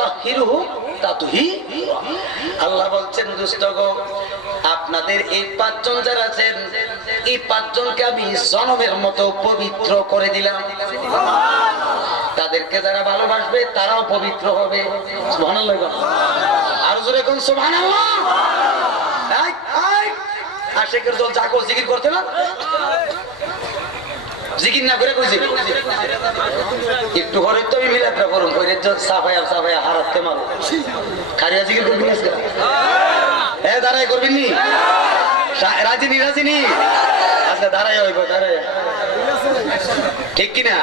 তুতাহহিরুহু তাতহীরা। আল্লাহ বলছেন দুষ্টগো আপনাদের এই পাঁচজন যারা আছেন এই পাঁচজনকে আমি জনমের মতো পবিত্র করে দিলাম। তাদেরকে যারা ভালোবাসবে তারাও পবিত্র হবে। সুবহানাল্লাহ। আর জোরে কোন সুবহানাল্লাহ। আশিকের দল জাগো জিকির করতে না, জিকির না করে কইছি একটু ঘরে তো আমি মিলাদটা করুন কইরে সাফায়া সাফায়া হারাতে মারো খারিয়া জিকির করবি না আজকে এ দাঁড়াই করবেন নি রাজিনী রাজিনী আজকে দাঁড়াই হইব দাঁড়াই ঠিক কি না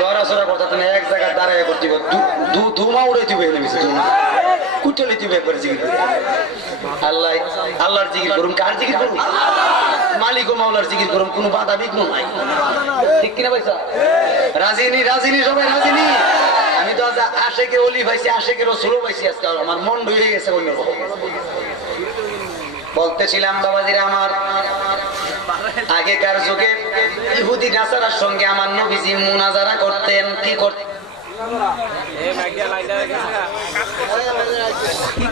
লড়াচড়া করতে তুমি এক জায়গায় দাঁড়াই করতে ধুমা উড়ে দিবে কুটলে দিবে করে জিকির আল্লাহ আল্লাহর জিকির করুন কার জিকির করুন মালিক ও মাওলার জিকির করুন কোনো বাধা বিঘ্ন নাই ঠিক কিনা ভাইসা রাজিনী রাজিনী সবাই রাজিনী আমি তো আজ আশেকে অলি পাইছি আশেকে রসুল পাইছি আজকে আমার মন হয়ে গেছে অন্যরকম বলতেছিলাম বাবাজিরা আমার আগেকার যুগে ইহুদি নাসারার সঙ্গে আমার নবীজি মুনাজারা করতেন কি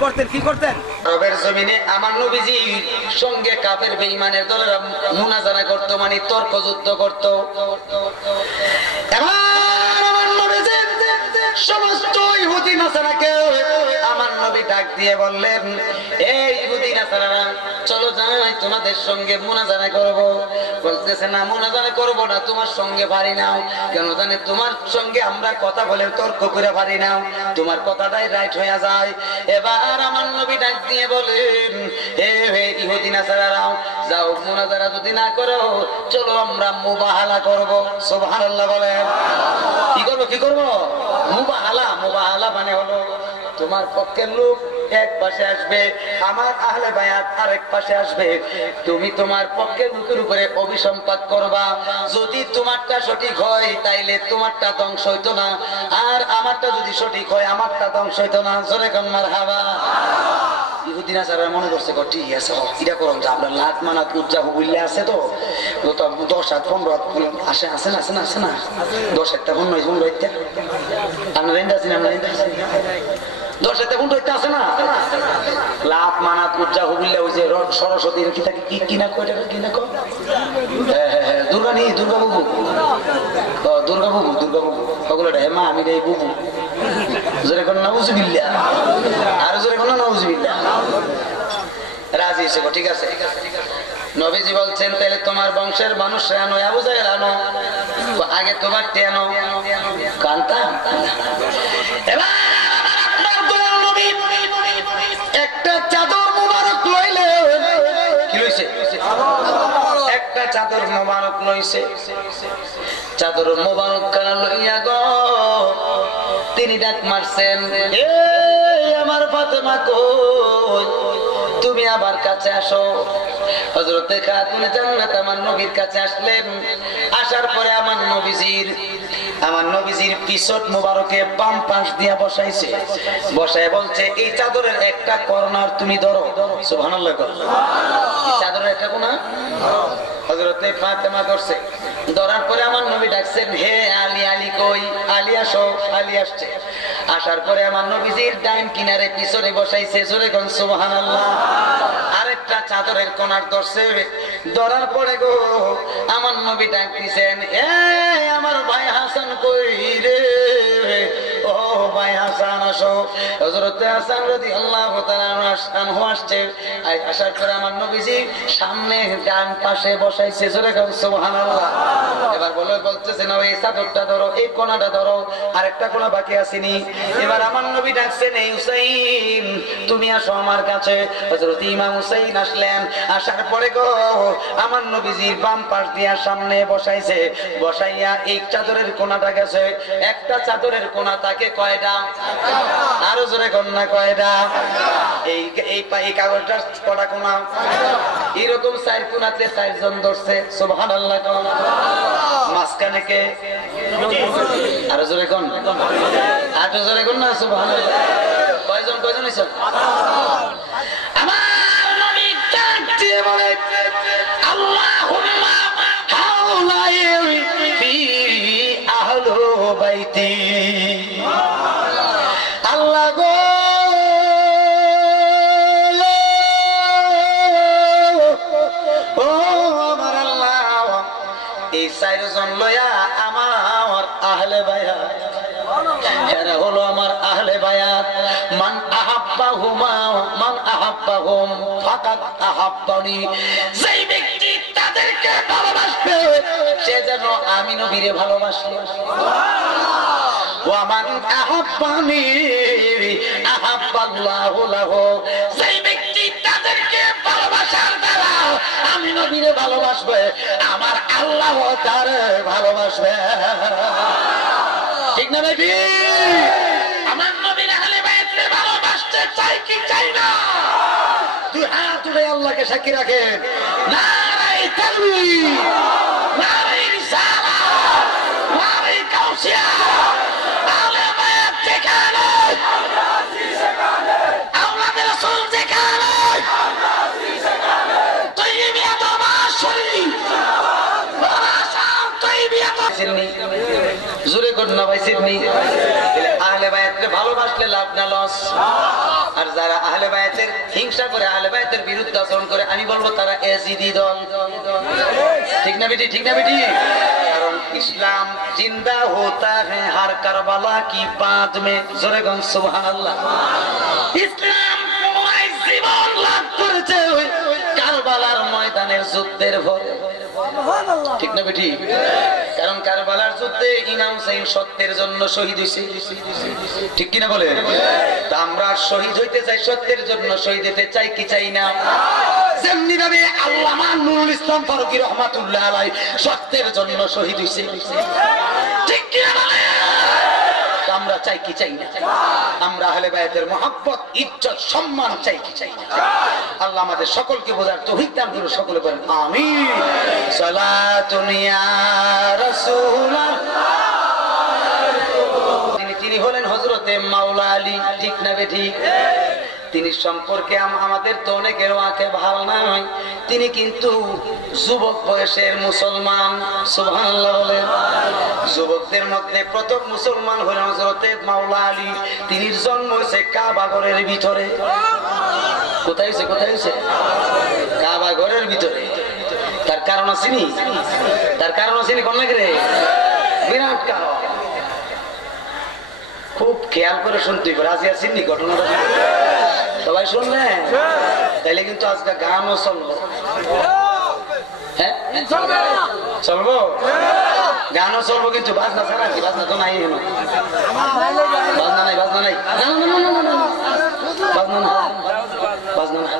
করতেন কি করতেন রবের জমিনে আমার নবীজির সঙ্গে কাফের বেঈমানের দলেরা মুনাজারা করত মানে তর্ক যুদ্ধ করত এবার আমার নবীজি সমস্ত ইহুদি নাসারাকে আমার নবী ডাক দিয়ে বললেন এই ইহুদি নাসারারা চলো যাই তোমাদের সঙ্গে মুনাজারা করব বলতেছে না মুনাজারা করব না তোমার সঙ্গে পারি না কেন জানে তোমার সঙ্গে আমরা কথা বলে তর্ক করে পারি না তোমার কথাটাই রাইট হয়ে যায় এবার আমার নবী ডাক দিয়ে বলেন হে ইহুদি নাসারারা যাও মুনাজারা যদি না করো চলো আমরা মুবাহালা করব সুবহানাল্লাহ বলেন কি করব মুবাহালা মুবাহালা মানে হলো তোমার পক্ষের লোক এক পাশে আসবে আমার আহলে বায়াত আরেক পাশে আসবে তুমি তোমার পক্ষের লোকের উপরে অভিসম্পাত করবা যদি তোমারটা সঠিক হয় তাইলে তোমারটা ধ্বংস হইতো না আর আমারটা যদি সঠিক হয় আমারটা ধ্বংস হইতো না জোরে কোন মারহাবা ইহুদি নাসারা মনে করছে ঠিক আছে এটা করুন যে আপনার লাট মানাত উজ্জাবু বললে আছে তো 10 হাত 15 হাত আসে আসে না আসে না আসে না 10 হাতটা 15 হইতে আমরা রেন্ডা আছি না আমরা রেন্ডা আছি 10 হাতে 15 হইতে আছে না লাট মানাত উজ্জাবু বললে ওই যে সরস্বতীর কি থাকে কি কিনা কয় টাকা কিনা কয় হ্যাঁ দুর্গা নি দুর্গা বাবু দুর্গা বাবু ওগুলোটা হে মা আমি রে বাবু জোরে কোন নাউজুবিল্লাহ আর জোরে কোন নাউজুবিল্লাহ রাজি এসে ঠিক আছে নবীজি বলছেন তাহলে তোমার বংশের মানুষরা আনো আবু জাহেল আনো আগে তোমার টেনো কান্তা এবার একটা চাদর মোবারক লইলেন কি লইছে একটা চাদর মোবারক লইছে চাদর মোবারক কানা লইয়া গো তিনি ডাক মারছেন আমার ফাতেমা কই তুমি আবার কাছে আসো হযরতে খাতুনে জান্নাত আমার নবীর কাছে আসলেন আসার পরে আমার নবীজির পিছট মোবারকে বাম পাশ দিয়া বসাইছে বসায় বলছে এই চাদরের একটা কর্নার তুমি ধরো সুবহানাল্লাহ এই চাদরের একটা কোনা হযরতে ফাতেমা ধরছে ধরার পরে আমার নবী ডাকছেন হে আলী আলী কই আলী আসো আলী আসছে আসার পরে আমার নবীজির ডাইন কিনারে পিছনে বসাইছে জোরে কোন সুবহানাল্লাহ আরেকটা চাদরের কোনার ধরছে ধরার পরে গো আমার নবী ডাক দিছেন আমার ভাই হাসান কই রে ও ভাই হাসান আসো হযরত হাসান রাদিয়াল্লাহু তাআলা আনহু আসছে আসার পরে আমার নবীজি সামনে ডান পাশে বসাইছে জোরে কোন সুবহানাল্লাহ এবার বলতেছে না এই চাদরটা ধরো এই কোণাটা ধরো আরেকটা কোণা বাকি আসেনি এবার আমার নবী ডাকছেন এই হুসাইন তুমি আসো আমার কাছে হযরত ইমাম হুসাইন আসলেন আসার পরে গো আমার নবীজির বাম পাশ দিয়া সামনে বসাইছে বসাইয়া এই চাদরের কোণাটা গেছে একটা চাদরের কোণা তাকে কয়টা আরো জোরে কন্যা কয়টা এই কাগজটা কটা কোণা এরকম 4 কোণাতে 4 জন ধরছে সুবহানাল্লাহ মাঝখানে কে আরো জোরে কোন আরো জোরে কোন না সুবহানাল্লাহ কয়জন হইছে আমার নবী ডাক দিয়ে বলে আল্লাহুম্মা হাওলাই ফি আহলু বাইতি আল্লাহ এরা হলো আমার আহলে বায়াত। মান আহাব্বাহুমা মান আহাব্বাহুম ফাকাদ আহাব্বানি, যেই ব্যক্তি তাদেরকে ভালোবাসবে সে যেন আমি নবীরে ভালোবাসলো। ওয়া মান আহাব্বানি আহাব্বাল্লাহু লাহু, যেই ব্যক্তি তাদেরকে ভালোবাসার দ্বারা আমি নবীরে ভালোবাসবে আমার আল্লাহ তার ভালোবাসবে। ঠিক না ভাই? আমার নবীর আহলে বায়াতকে ভালোবাসতে চাই কি চাই না? দুই হাত তুলে আল্লাহকে সাক্ষী রাখেন। নারায়ে তাকবীর, নারায়ে রিসালাত, নারায়ে কাউসিয়া। আহলে বায়াত যেখানে, আওলাদ রাসূল যেখানে, তয়্যিবিয়াত মাশরী জোরে কর না ভাই, সিডনি। আহলে বায়াতকে ভালোবাসলে লাভ না লস। আর যারা আহলে বায়াতের হিংসা করে, আহলে বায়াতের বিরুদ্ধে আচরণ করে, আমি বলবো তারা এজিদি দল। ঠিক না বেটি? ঠিক না বেটি? কারণ ইসলাম জিন্দা হোতা হ্যাঁ হার কারবালা কি বাদ মে। জোরে গন সুবহানাল্লাহ। ইসলাম পুনরায় জীবন লাভ করেছে কারবালার ময়দানের যুদ্ধের ভরে। ঠিক না বেটি? কারণ কারবালার যুদ্ধে ইমাম হুসাইন সত্যের জন্য শহীদ হয়েছে। ঠিক কিনা বলে? তা আমরা শহীদ হইতে চাই, সত্যের জন্য শহীদ হতে চাই কি চাই না? যেমনি ভাবে আল্লামা নুরুল ইসলাম ফারুকী রহমাতুল্লাহ আলাইহি সত্যের জন্য শহীদ হয়েছে। ঠিক কিনা বলে? আমরা চাই কি চাই না? আমরা আহলে বায়াতের মহব্বত, ইজ্জত, সম্মান চাই কি চাই না? আল্লাহ আমাদের সকলকে বোঝার তৌফিক দান করুন। সকলে বলেন আমিন। সালাতুন ইয়া রাসূলুল্লাহ। তিনি হলেন হযরতে মাওলা আলী। ঠিক না বেঠিক? তিনি সম্পর্কে আমাদের তো অনেকের ওয়াকে ভালো নয়। তিনি কিন্তু যুবক বয়সের মুসলমান। সুবহানাল্লাহ বলেন। যুবকদের মধ্যে প্রথম মুসলমান হলেন হযরতে মাওলা আলী। তিনি জন্ম হয়েছে কাবা ঘরের ভিতরে। কোথায় হয়েছে? কোথায় হয়েছে? কাবা ঘরের ভিতরে। তার কারণ আসেনি? তার কারণ আসেনি? কোন লাগে রে? বিরাট কারণ। খুব খেয়াল করে শুনতে হবে। রাজি আসেননি ঘটনাটা? সবাই শুনবেন? তাইলে কিন্তু আজকে গানও চলবো। হ্যাঁ চলবো, গানও চলবো, কিন্তু বাজনা ছাড়া কি? বাজনা তো নাই, বাজনা নাই, বাজনা নাই, বাজনা না, বাজনা না।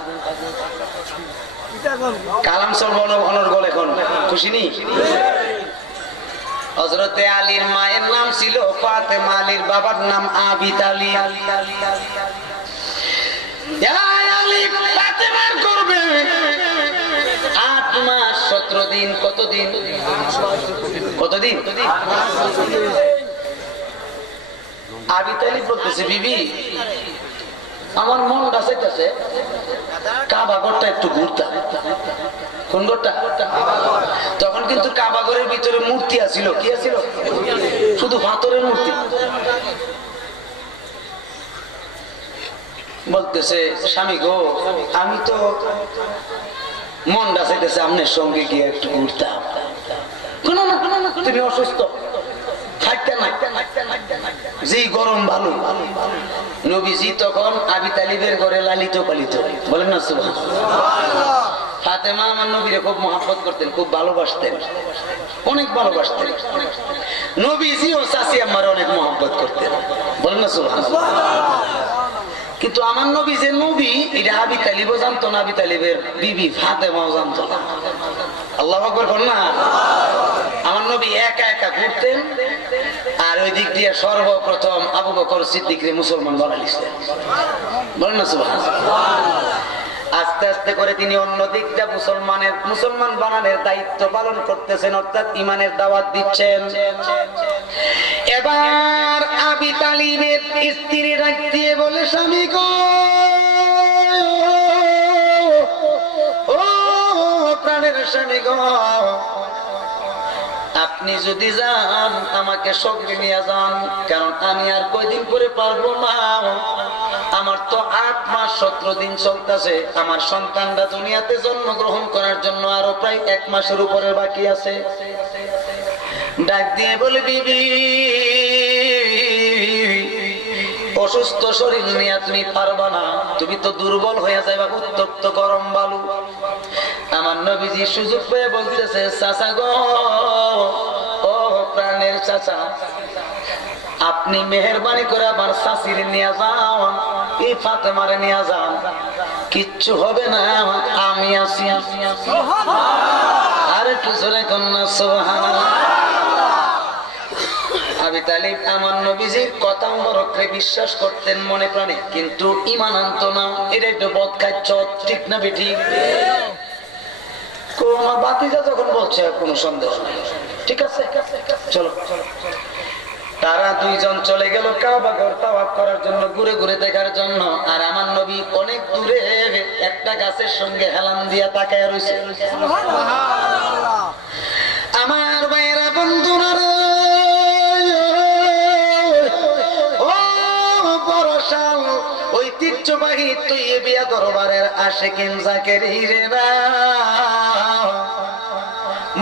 কালাম চলবো অনর্গল। এখন খুশি নি? হযরতে আলীর মায়ের নাম ছিল ফাতেমা, আলীর বাবার নাম আবিদ আলী। ফাতেমার করবে 8 মাস 17 দিন। কতদিন? কতদিন? আবিদ আলী বলতেছে, বিবি আমার মনটা চাইতেছে কাবা ঘরটা একটু ঘুরতাম। কোন ঘরটা? তখন কিন্তু কাবা ঘরের ভিতরে মূর্তি আছিল। কি আছিল? শুধু পাথরের মূর্তি। বলতেছে, স্বামী গো, আমি তো মনটা চাইতেছে আপনার সঙ্গে গিয়ে একটু ঘুরতাম। তুমি অসুস্থ, যে গরম ভালো। নবীজি তখন আবি তালিবের ঘরে লালিত পালিত। বলেন না সুবহানাল্লাহ। ফাতেমা আমার নবীরে খুব মহব্বত করতেন, খুব ভালোবাসতেন, অনেক ভালোবাসতেন। নবীজি ও চাচি আমার অনেক মহব্বত করতেন। বলেন না সুবহানাল্লাহ। কিন্তু আমার নবী যে নবী, এটা আবি তালিবও জানতো না, আবি তালিবের বিবি ফাতেমাও জানতো না। আল্লাহু আকবার বল না। আমার নবী একা একা ঘুরতেন, আর ওই দিক দিয়ে সর্বপ্রথম আবু বকর সিদ্দিকরে মুসলমান বানাইলেন। বলেন না সুবহানাল্লাহ। আস্তে আস্তে করে তিনি অন্য দিকটা মুসলমান বানানোর দায়িত্ব পালন করতেছেন, অর্থাৎ ইমানের দাওয়াত দিচ্ছেন। এবার আবি তালিবের স্ত্রী ডাক দিয়ে বলে, স্বামী গো, ও প্রাণের স্বামী গো, আপনি যদি যান আমাকে সঙ্গে নিয়ে যান, কারণ আমি আর কয়দিন পরে পারবো না। আমার তো 8 মাস 17 দিন চলতেছে। আমার সন্তানরা দুনিয়াতে জন্মগ্রহণ করার জন্য আরো প্রায় 1 মাসের উপরে বাকি আছে। ডাক দিয়ে বলে, বিবি অসুস্থ শরীর নিয়ে তুমি পারবা না, তুমি তো দুর্বল হয়ে যাইবা, উত্তপ্ত গরম বালু। আমার নবীজি সুযোগ পেয়ে বলতেছে, চাচা গো, ও প্রাণের চাচা, আপনি মেহেরবানি করে আমার শাশির নিয়ে যান, এই ফাতেমারে নিয়ে যান, কিচ্ছু হবে না, আমি আছি। আর একটু জোরে কন্যা সুবহানাল্লাহ। আবু তালিব আমার নবীজির কথা মুবারককে বিশ্বাস করতেন মনে প্রাণে, কিন্তু ঈমান আনতো না। এটা একটু বদকাচ্ছ, ঠিক না বেঠি? কোন বাতিজা যখন বলছে কোনো সন্দেহ নেই, ঠিক আছে চলো। তারা দুইজন চলে গেল কাবা ঘর তাওয়াফ করার জন্য, ঘুরে ঘুরে দেখার জন্য। আর আমার নবী অনেক দূরে একটা গাছের সঙ্গে হেলান দিয়া তাকায় রয়েছে। আমার ভাইয়েরা, বন্ধুরা, ঐতিহ্যবাহী তৈয়বিয়া দরবারের আশিকিন জাকেরিরা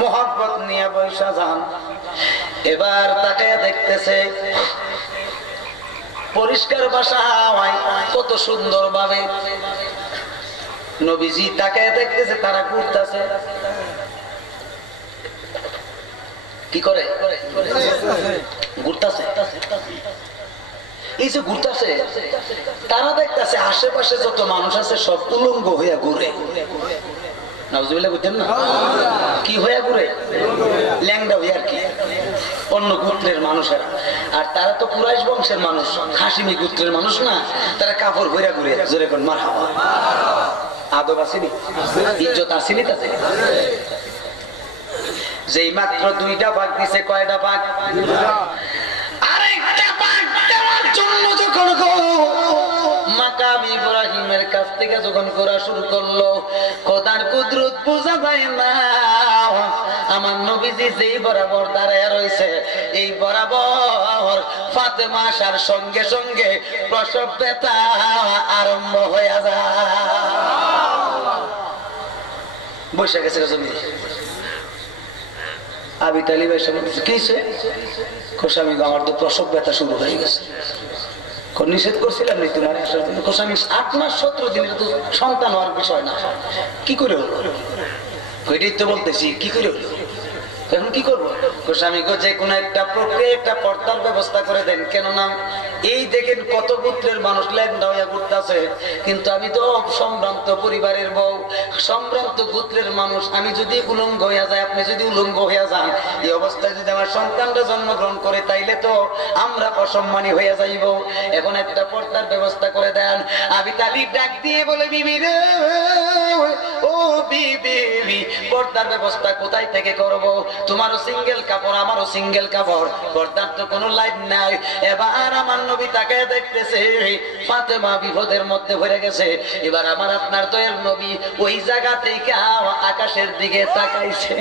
মোহাব্বত নিয়ে বৈশা যান। এবার তাকে দেখতেছে পরিষ্কার ভাষা হয়, কত সুন্দর ভাবে নবীজি তাকে দেখতেছে। তারা ঘুরতেছে, কি করে ঘুরতেছে, এই যে ঘুরতেছে, তারা দেখতেছে আশেপাশে যত মানুষ আছে সব উলঙ্গ হইয়া ঘুরে। নাউজুবিল্লাহ বুঝছেন না? কি হইয়া ঘুরে? ল্যাংড়া হইয়া আর কি, অন্য গোত্রের মানুষেরা। আর তারা তো কুরাইশ বংশের মানুষ, হাশিমি গোত্রের মানুষ না, তারা কাপড় ভইরা ঘুরে। জোরে কোন মারহাবা। আদব আসেনি, ইজ্জত আসেনি তাতে। যেই মাত্র দুইটা ভাগ দিছে, কয়টা ভাগ? আরেকটা ভাগ দেওয়ার জন্য যখন মাকাম ইব্রাহিমের কাছ থেকে যখন ঘোরা শুরু করলো, খোদার কুদরত বোঝা যায় না। আমার নবীজি যেই বরাবর দাঁড়ায় রয়েছে, এই বরাবর ফাতেমা আসার সঙ্গে সঙ্গে প্রসব ব্যথা আরম্ভ হয়ে যায়। বসে গেছে জমি। আবু তালিব এসে বলছে, কি হয়েছে? কোসামি, আমার তো প্রসব ব্যথা শুরু হয়ে গেছে। নিষেধ করছিলাম নি তোমার আসার জন্য। কোসামি, 8 মাস 17 দিনের তো সন্তান হওয়ার বিষয় না, কি করে হলো? ওইটাই তো বলতেছি, কি করে হলো? এখন কি করবো? কোসামি গো, যে কোনো একটা প্রক্রিয়া, একটা পর্দার ব্যবস্থা করে দেন। কেননা এই দেখেন কত গোত্রের মানুষ ল্যাংড়া হইয়া ঘুরতেছে, কিন্তু আমি তো সম্ভ্রান্ত পরিবারের বউ, সম্ভ্রান্ত গোত্রের মানুষ। আমি যদি উলঙ্গ হইয়া যাই, আপনি যদি উলঙ্গ হইয়া যান, এই অবস্থায় যদি আমার সন্তানরা জন্মগ্রহণ করে, তাইলে তো আমরা অসম্মানী হইয়া যাইব। এখন একটা পর্দার ব্যবস্থা করে দেন। আবু তালিব ডাক দিয়ে বলে, বিবি রে, ও বিবি, পর্দার ব্যবস্থা কোথায় থেকে করব? তোমারও সিঙ্গেল কাপড়, আমারও সিঙ্গেল কাপড়, পর্দার তো কোনো লাইন নাই। এবার আমার নবী তাকে দেখতেছে, ফাতেমা বিপদের মধ্যে পড়ে গেছে। এবার আমার আপনার দয়াল নবী ওই জায়গা থেকে আকাশের দিকে তাকাইছে।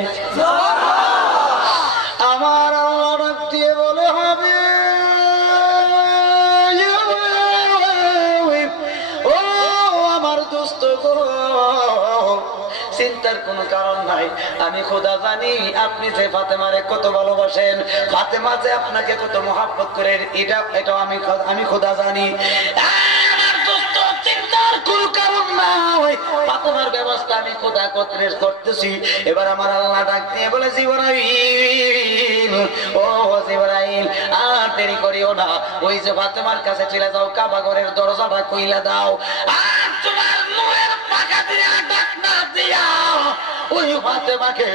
আমার আল্লাহ ডাক দিয়ে বলে, হবে ও আমার দোস্ত গো, চিন্তার কোনো কারণ নাই। আমি খোদা জানি আপনি যে ফাতেমারে কত ভালোবাসেন, ফাতেমা যে আপনাকে কত মহব্বত করেন, এটা আমি খোদা জানি। আমার দোস্ত, চিন্তার কোনো কারণ নাই, ফাতেমার ব্যবস্থা আমি খোদা করতেছি। এবার আমার আল্লাহ ডাক দিয়ে বলে, জিবরাইল, ও জিবরাইল, আর দেরি করিও না, ওই যে ফাতেমার কাছে চলে যাও, কাবা ঘরের দরজাটা খুইলা দাও, আর তোমার নূরের পাখা দিয়ে ডাক না দিয়া ওই ফাতেমাকে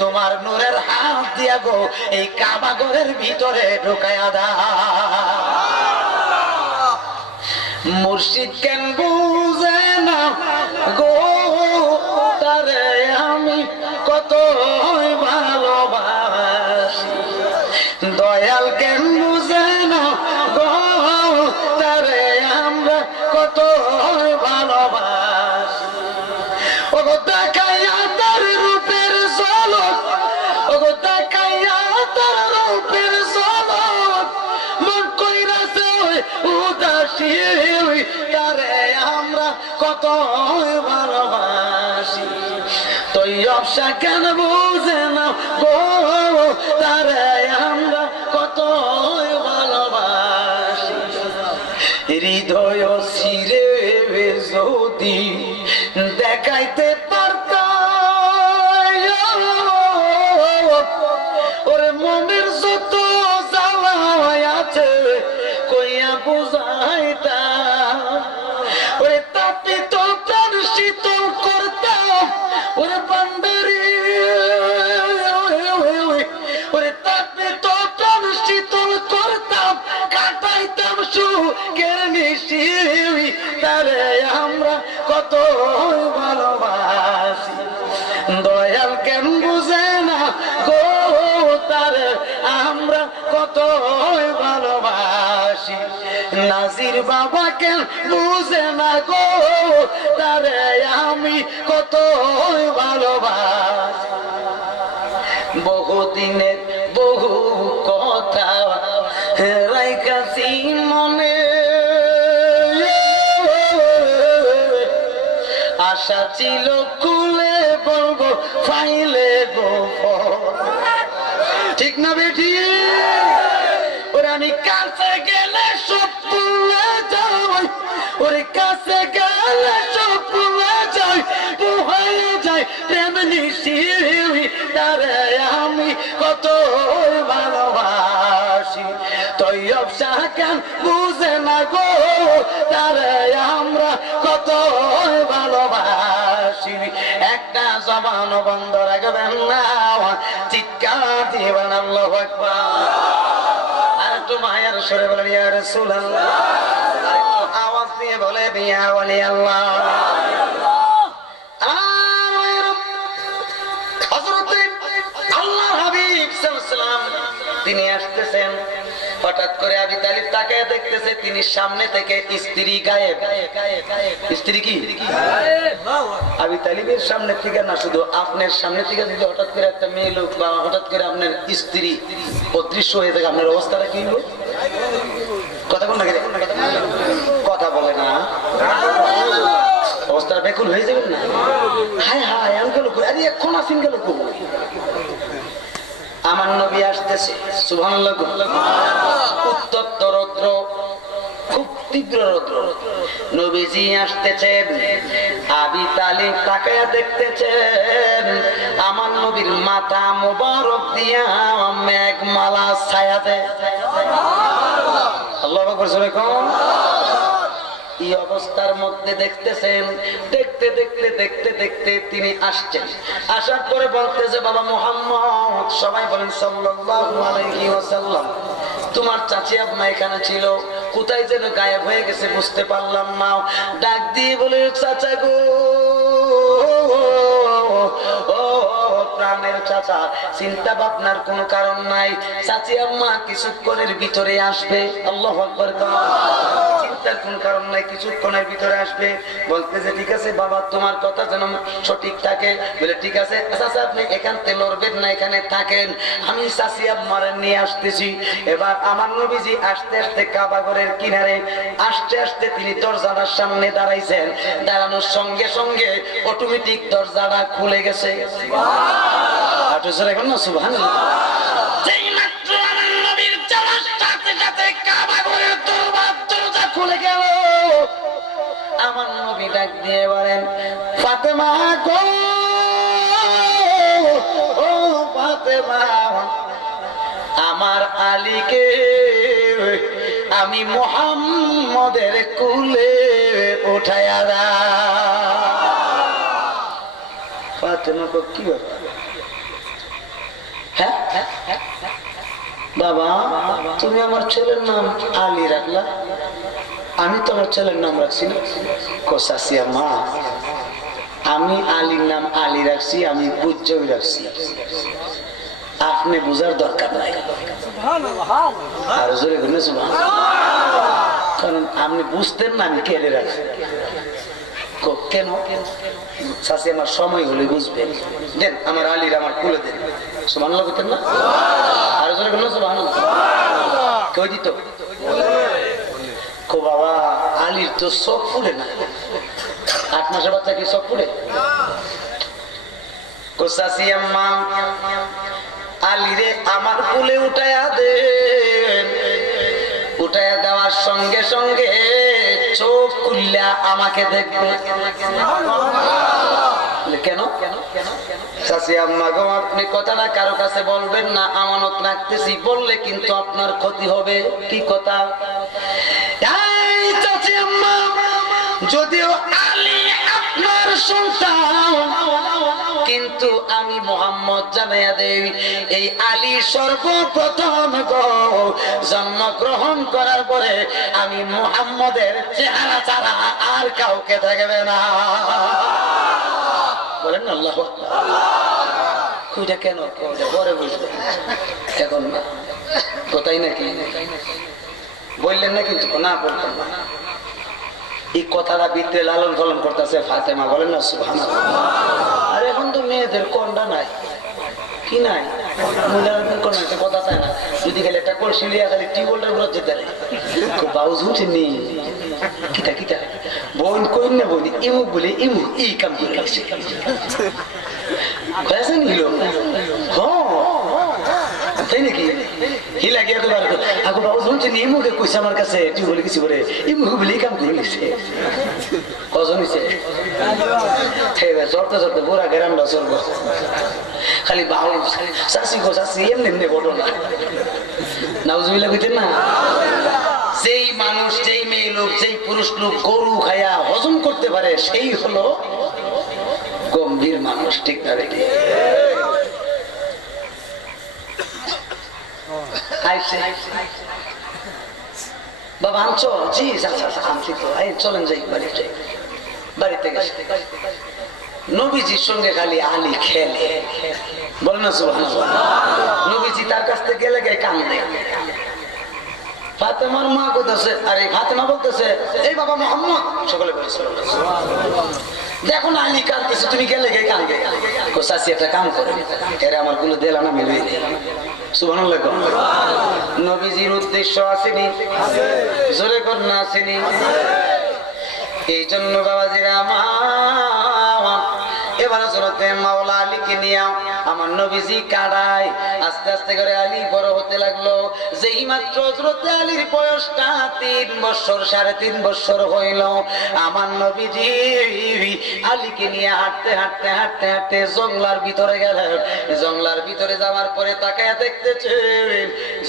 তোমার নূরের হাত দিয়া গো এই কাবা ঘরের ভিতরে ঢুকায়া দাও। মুর্শিদ কেন বুঝে না গো, তারে আমি কত ভালোবাসি, দয়াল কেন বুঝে না গো, তারে আমরা কত ভালোবাসি। ও গো দেখাইয়া তার রূপের ঝলক, ও গো দেখাইয়া তার রূপের ঝলক, মন কইরাছে উদাসী, তারে আমরা কত ভালোবাসি। তৈয়বশা কেন বুঝে না গো, তারে আমরা কত ভালোবাসি। হৃদয় ছিঁড়ে যদি দেখাইতে পারতাম, ওরে মনের যত জ্বালা আছে কইয়া বুঝাইতাম, ওরে তাপিত প্রাণ শীতল করতাম, ওরে বান্দারি ওরে তাপিত প্রাণ শীতল করতাম, কাটাইতাম সুখের নিশি, তারে আমরা কত ভালোবাসি। দয়াল কেন বুঝে না গো, তারে আমরা কত ভালোবাসি। নাজির বাবা কেন বুঝে না গো, তারে আমি কত ভালোবাসি। বহুদিনের বহু কথা রাইখাছি মনে, আশা ছিল খুলে বলবো ফাইলে গো, ঠিক না বেঠি? ওরে আমি কাছে গেলে সব ভুলে যাই, ওরে কাছে গেলে সব ভুলে যাই, ভুলে যাই প্রেম নিশি, তারে আমি কত ভালোবাসি। তৈয়ব শাহ কেন বুঝে না গো, তারে আমরা কত ভালোবাসি। একটা জবান বন্ধ রাখবেন না, চিৎকার দিবেন আল্লাহু আকবার। আর একটু মায়ের সরে বলেন ইয়া রাসূলুল্লাহ, আওয়াজ দিয়ে বলে ইয়া ওয়ালি আল্লাহ। তিনি আসতেছেন, হঠাৎ করে আবি তালিব তাকে দেখতেছে, তিনি সামনে থেকে স্ত্রী গায়েব। স্ত্রী কি আবি তালিবের সামনে থেকে না, শুধু আপনার সামনে থেকে যদি হঠাৎ করে একটা মেয়ে লোক বা হঠাৎ করে আপনার স্ত্রী অদৃশ্য হয়ে থাকে, আপনার অবস্থাটা কি হলো? কথা কোন কথা বলে না, অবস্থাটা বেকুল হয়ে যাবেন না? হায় হায় আমি গেল, আরে এখন আসেন গেল। আমার নবী আসতেছে, সুবহানাল্লাহ, উত্তপ্ত রৌদ্র, খুব তীব্র রৌদ্র, নবীজি আসতেছেন। আবি তালিব তাকায়া দেখতেছেন, আমার নবীর মাথা মোবারক দিয়া মেঘমালা ছায়া দেয়। আল্লাহু আকবার, জোরে কোন। এই অবস্থার মধ্যে দেখতেছেন, দেখতে দেখতে দেখতে দেখতে তিনি আসছেন। আসার পরে বলতেছে, বাবা মুহাম্মদ, সবাই বলেন সাল্লাল্লাহু আলাইহি ওয়াসাল্লাম, তোমার চাচি আম্মা এখানে ছিল, কোথায় যেন গায়েব হয়ে গেছে, বুঝতে পারলাম না। ডাক দিয়ে বলে, চাচা গো, ও প্রাণের চাচা, চিন্তা ভাবনার কোন কারণ নাই, চাচি আম্মা কিছুক্ষণের ভিতরে আসবে। আল্লাহু আকবার, চিন্তার কোন কারণ নাই, কিছুক্ষণের ভিতরে আসবে। বলতেছে, ঠিক আছে বাবা, তোমার কথা যেন সঠিক থাকে। বলে, ঠিক আছে চাচা, আপনি এখান থেকে লড়বেন না, এখানে থাকেন, আমি চাচি আম্মার নিয়ে আসতেছি। এবার আমার নবীজি আস্তে আস্তে কাবা ঘরের কিনারে আসতে আসতে তিনি দরজাটার সামনে দাঁড়াইছেন। দাঁড়ানোর সঙ্গে সঙ্গে অটোমেটিক দরজাটা খুলে গেছে। এখন না সুবহানাল্লাহ, যেই মাত্র আমার নবীর যাওয়ার সাথে সাথে কাবা ঘরের দরজা খুলে গেল। আমার নবী ডাক দিয়ে বলেন, ফাতেমা গো, ও ফাতেমা, আমার আলীকে আমি মুহাম্মদের কুলে উঠায়া দা। ফাতেমা কো, কি ব্যাপার? হ্যাঁ বাবা, তুমি আমার ছেলের নাম আলী রাখলা, আমি তো আমার ছেলের নাম রাখছি না। কোসাসিয়া মা, আমি আলীর নাম আলী রাখছি, আমি বুঝ্জই রাখছি, আপনি বুঝার দরকার নাই। আর জোরে বলুন সুবহানাল্লাহ, কারণ আপনি বুঝতেন না আমি কেড়ে রাখছি। কেন? চাচি আমার সময় হলে বুঝবেন, দেন আমার আলীর আমার কুলে দেন। সুবহানাল্লাহ বলতেন না? আর জোরে বলুন সুবহানাল্লাহ। কেউ দিত? কো বাবা, আলীর তো চোখ ফুলে না, 8 মাসের বাচ্চা কি চোখ ফুলে? কো চাচি আম্মা, আলীরে আমার কুলে উঠায়া দেন। উঠায়া দেওয়ার সঙ্গে সঙ্গে খুললা আমাকে দেখবে। কেন? চাচি আম্মা গো, আপনি কথাটা কারো কাছে বলবেন না, আমানত রাখতেছি, বললে কিন্তু আপনার ক্ষতি হবে। কি কথা? চাচি আম্মা, যদিও আলী আপনার সন্তান, কিন্তু আমি মুহাম্মদ জানাইয়া দেই, এই আলী সর্বপ্রথম জন্মগ্রহণ করার পরে আমি মুহাম্মদের চেহারা ছাড়া আর কাউকে দেখবে না। বলেন আল্লাহু আকবার। ওইটা কেন? পরে বুঝবে, এখন না। কোথায় নাকি বললেন না, কিন্তু না বলতেন না। এই কথাটা ভিতরে লালন পালন করতেছে ফাতেমা। বলেন না সুবহানাল্লাহ। আর এখন তো মেয়েদের কন্ডা নাই, কি নাই, মহিলাদের কন্ডা কথা চায় না। যদি খালি একটা কলসি লিয়া খালি টিউবওয়েলটার উপর যেতে দেয়, খুব বাউজ উঠে নেই। কিতা কিতা বোন কই না বোন, ইমুক বলে ইমুক এই কাম করে আসছে। কয়েছেন হিলো তাই নাকি? হিলা গিয়ে আগো বাবু শুনছেন ইমুকে কইছে আমার কাছে, তুই বলে কিছু করে ইমুক বলে এই কাম করে গেছে। কজন হয়েছে? চড়তে চড়তে পুরা গ্রামটা চলব। খালি বাবু চাষি গো চাষি এমনি এমনি বলো না, নাউজুবিল্লাহ কইতেন না। যেই মানুষ, যেই মেয়ে লোক, যেই পুরুষ লোক গরু খায়া হজম করতে পারে, সেই হলো গম্ভীর মানুষ। ঠিক না? রেখে বাবা আনছো? জি আনছি তো, চলেন যাই বাড়ি যাই। বাড়িতে গেছে, নবীজির সঙ্গে খালি আলী খেলে। বল না সুবহানাল্লাহ। নবীজি তার কাছ থেকে গেলে গায়ে কান্দে। ফাতেমার মা কইতেছে, আরে ফাতেমা বলতেছে, এই বাবা মুহাম্মদ, সকলে বলেছে দেখো না আলী কাঁদতেছে, তুমি গেলে গায়ে কান্দে। ও চাচি একটা কাম করে, এরা আমার গুলো দেলা না মিলিয়ে দেয়। সুবহানাল্লাহ। নবীজির উদ্দেশ্য আসেনি, জোরে কর না আসেনি। এই জন্য বাবাজিরা আমার এবার চলতে মাওলা আলীকে নিয়ে আমার নবীজি কাঁদায়। আস্তে আস্তে করে আলী বড় হতে লাগলো। যেই মাত্র হযরত আলীর বয়সটা 3 বছর, 3.5 বছর হইল, আমার নবীজি আলীকে নিয়ে হাঁটতে হাঁটতে হাঁটতে হাঁটতে জঙ্গলার ভিতরে গেলেন। জঙ্গলার ভিতরে যাওয়ার পরে তাকায় দেখতেছে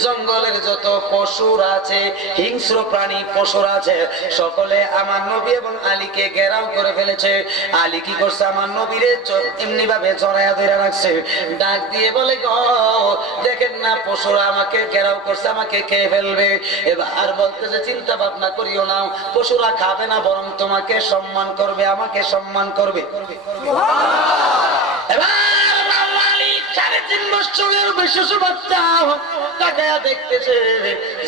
জঙ্গলের যত পশুরা আছে, হিংস্র প্রাণী পশুরা আছে, সকলে আমার নবী এবং আলীকে ঘেরাও করে ফেলেছে। আলী কি করছে? আমার নবীরে এমনি ভাবে জড়াইয়া ধরে রাখছে। ডাক দিয়ে বলে, গো দেখেন না পশুরা আমাকে ঘেরাও করছে, আমাকে খেয়ে ফেলবে। এবার বলতেছে, চিন্তা ভাবনা করিও না, পশুরা খাবে না, বরং তোমাকে সম্মান করবে, আমাকে সম্মান করবে। এবার 3.5 বছরের বিশেষ বাচ্চা তাকায়া দেখতেছে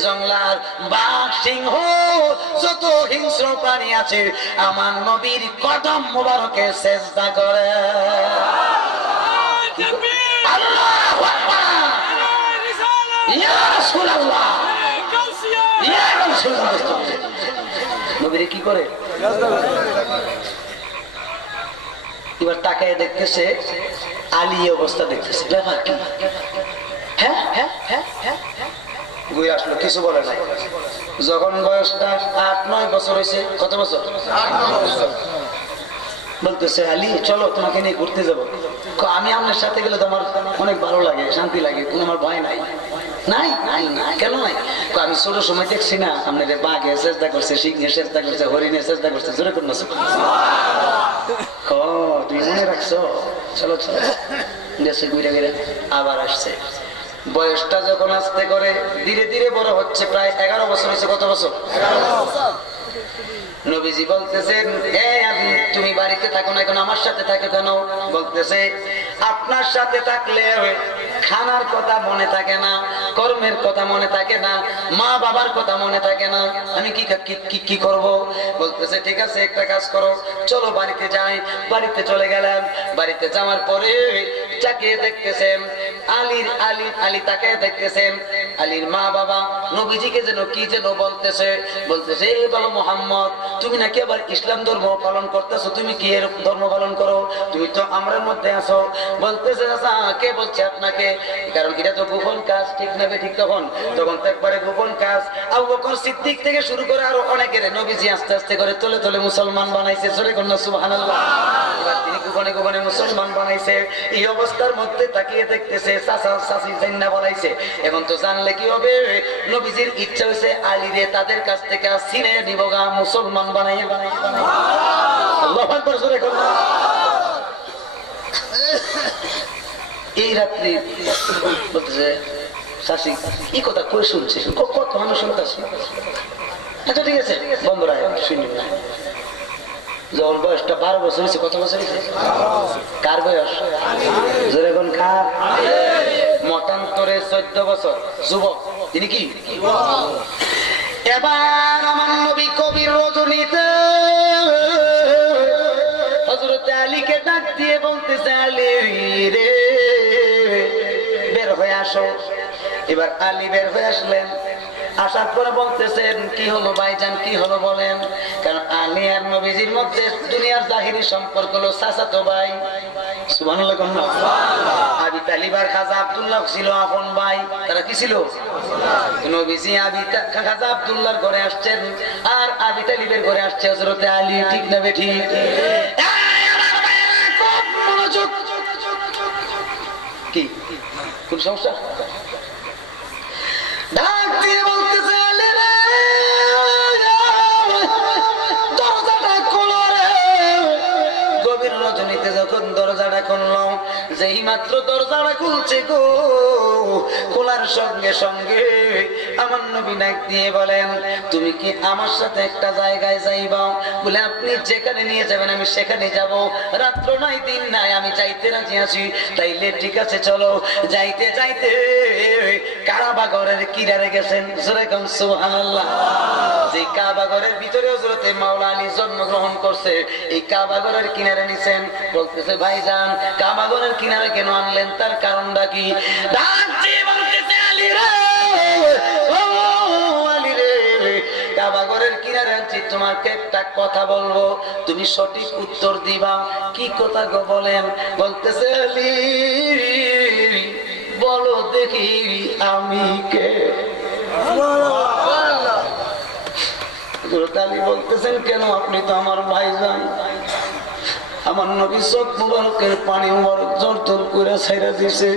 জঙ্গলার বাঘ, সিংহ, যত হিংস্র প্রাণী আছে আমার নবীর কদম মোবারকে সেজদা করে। আল্লাহু আকবার, ইয়া রাসূলুল্লাহ, ইয়া রাসূলুল্লাহ। নবীরে কি করে? এবার তাকায় দেখতেছে আলী অবস্থা, দেখতেছে ব্যাপার কি? হ্যাঁ হ্যাঁ হ্যাঁ হ্যাঁ ঘুরে আসলো, কিছু বলে নাই। যখন বয়সটা 8-9 বছর হয়েছে, কত বছর? 8-9 বছর। বলতেছে, আলী চলো তোমাকে নিয়ে ঘুরতে যাবো। আমি আপনার সাথে গেলে তো আমার অনেক ভালো লাগে, শান্তি লাগে, কোনো আমার ভয় নাই। নাই নাই নাই, কেন নাই? আমি ছোট সময় দেখছি না আপনাদের বাঘে চেষ্টা করছে, সিংহে চেষ্টা করছে, হরিণে চেষ্টা করছে, জোরে করে না তুমি মনে রাখছো? চলো চলো, দেশে ঘুরে ঘুরে আবার আসছে। বয়সটা যখন আস্তে করে ধীরে ধীরে বড় হচ্ছে, প্রায় 11 বছর হয়েছে। কত বছর? 11 বছর। নবীজি বলতেছেন, তুমি বাড়িতে থাকো না, এখন আমার সাথে থাকে কেন? বলতেছে, আপনার সাথে থাকলে খানার কথা মনে থাকে না, কর্মের কথা মনে থাকে না, মা বাবার কথা মনে থাকে না, আমি কি করব? বলতেছে, ঠিক আছে একটা কাজ করো, চলো বাড়িতে যাই। বাড়িতে চলে গেলাম। বাড়িতে যাওয়ার পরে তাকিয়ে দেখতেছেন আলী তাকে দেখতেছেন আলীর মা বাবা নবীজিকে যেন কি যেন বলতেছে, বলতেছে এ বাবা মুহাম্মদ, তুমি নাকি আবার ইসলাম ধর্ম পালন করতেছো, তুমি কি এর ধর্ম পালন করো, তুমি তো আমরার মধ্যে আছো। বলতেছে আচ্ছা কে বলছে আপনাকে, কারণ এটা তো গোপন কাজ, ঠিক না ঠিক? তখন তখন তো একবারে গোপন কাজ। আবু বকর সিদ্দিক থেকে শুরু করে আরো অনেকের নবীজি আস্তে আস্তে করে তলে তলে মুসলমান বানাইছে। সরে কন্যা সুবহানাল্লাহ। এবার তিনি গোপনে গোপনে মুসলমান বানাইছে। এই অবস্থার মধ্যে তাকিয়ে দেখতেছে চাচা চাচি জান্না বলাইছে। এখন তো জানলে কি হবে, নবীজির ইচ্ছা হয়েছে আলীরে তাদের কাছ থেকে চিনে নিব গা, মুসলমান বানাইয়া বানাইয়া বানাইয়া। আল্লাহু আকবার, সরে কন্যা। এই রাত্রি বলতেছে শাসি কি কথা কই শুনছিস, কত আমি শুনতেছি। আচ্ছা ঠিক আছে বন্ধুরা শুনি না। যখন বয়সটা 12 বছর হয়েছে, কত বছর হয়েছে? কার বয়স? জোরে কোন কার? মতান্তরে 14 বছর যুবক তিনি কি? এবার আমার নবী কবির রজনীতে হযরত আলীকে ডাক দিয়ে বলতেছে আলী রে বের হয়ে আসো। এবার আলী বের হয়ে আসলেন। আসার পরে বলতেছেন কি হলো ভাইজান, কি হলো বলেন। কারণ আলী আর নবীজির মধ্যে দুনিয়ার জাহিরি সম্পর্ক হলো চাচাতো ভাই। সুবহানাল্লাহ। আবি তালিব আর খাজা আব্দুল্লাহ ছিল আপন ভাই। তারা কি ছিল? নবীজি আবি খাজা আব্দুল্লাহর ঘরে আসছেন আর আবি তালিবের ঘরে আসছে হযরত আলী। ঠিক না বেঠিক? কি কোন সমস্যা? ডাক দিয়ে বলতেছে আলী রে দরজাটা খোলো রে। গভীর রজনীতে যখন দরজাটা খুললো, যেই মাত্র দরজাটা খুলছে গো, খোলার সঙ্গে সঙ্গে আমার নবী ডাক দিয়ে বলেন তুমি কি আমার সাথে একটা জায়গায় যাইবা? বলে আপনি যেখানে নিয়ে যাবেন আমি সেখানে যাব। রাত্র নাই দিন নাই আমি যাইতে রাজি আছি। তাইলে ঠিক আছে চলো। যাইতে যাইতে কাবা ঘরের কিনারে গেছেন। যেরকম সুবহানাল্লাহ। যে কাবা ঘরের ভিতরে হযরতে মাওলা আলী জন্মগ্রহণ করছে, এই কাবা ঘরের কিনারে নিছেন। বলতেছে ভাইজান কাবা ঘরের কিনারে কেন আনলেন, তার কারণটা কি? ডাক দিয়ে বলতেছে আলী রে ও আলী রে, কাবা ঘরের কিনারে আনছি, তোমাকে একটা কথা বলবো, তুমি সঠিক উত্তর দিবা। কি কথা গো বলেন? বলতেছে আলী বলো দেখি আমি কে? আলী বলতেছেন কেন, আপনি তো আমার ভাইজান। আমার নবী চোখ মুবারকের পানি মুবারক জড়জড় করে ছাইরা দিছে।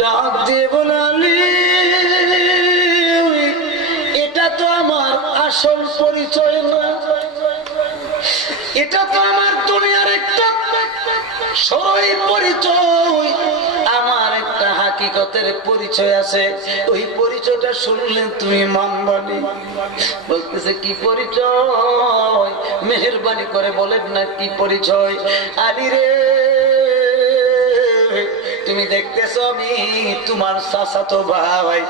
ডাক দিয়ে বলে আলী এটা তো আমার আসল পরিচয় না, এটা তো আমার দুনিয়ার একটা সরই পরিচয়। আমার একটা হাকিকতের পরিচয় আছে, ওই পরিচয়টা শুনলে তুমি মানবানি। বলতেছে কি পরিচয়? মেহেরবানি করে বলেন না কি পরিচয়। আলী রে তুমি দেখতেছো আমি তোমার চাচাতো ভাই,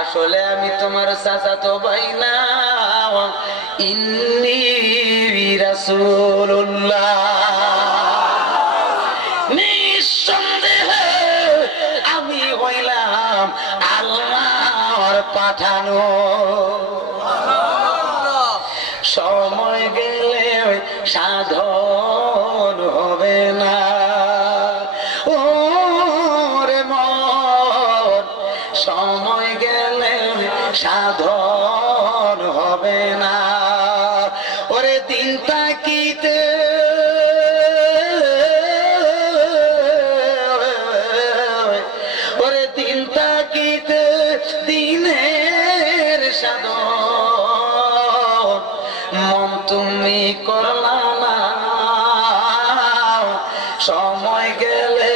আসলে আমি তোমার চাচাতো ভাই না, ইন্নী রাসূলুল্লাহ। নিঃসন্দেহে আমি হইলাম আল্লাহর পাঠানো। সময় গেলে সাধন হবে না ও রে মন, সময় গেলে সাধন হবে না। ওরে দিন তাকিতে ওরে দিন তাকিতে দিনের সাধন মন তুমি করলা না, সময় গেলে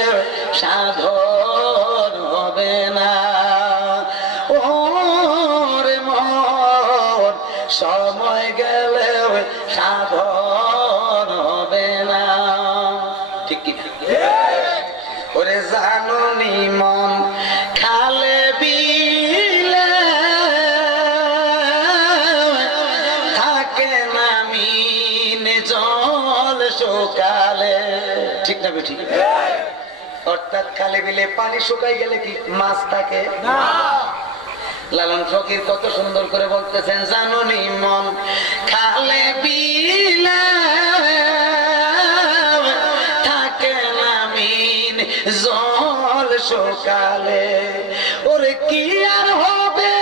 সাধন হবে না ও রে মন, সময় গেলে সাধন হবে না। ঠিক কি? ওরে জানুনি মন খালে বিলে থাকে না মিন জল সকালে। ঠিক না বেঠিক? অর্থাৎ খালে বিলে পানি শুকাই গেলে কি মাছ থাকে না। লালন ফকির কত সুন্দর করে বলতেছেন, জানুনি মন খালে বিলে থাকে না মিন জল শুকালে, ওরে কি আর হবে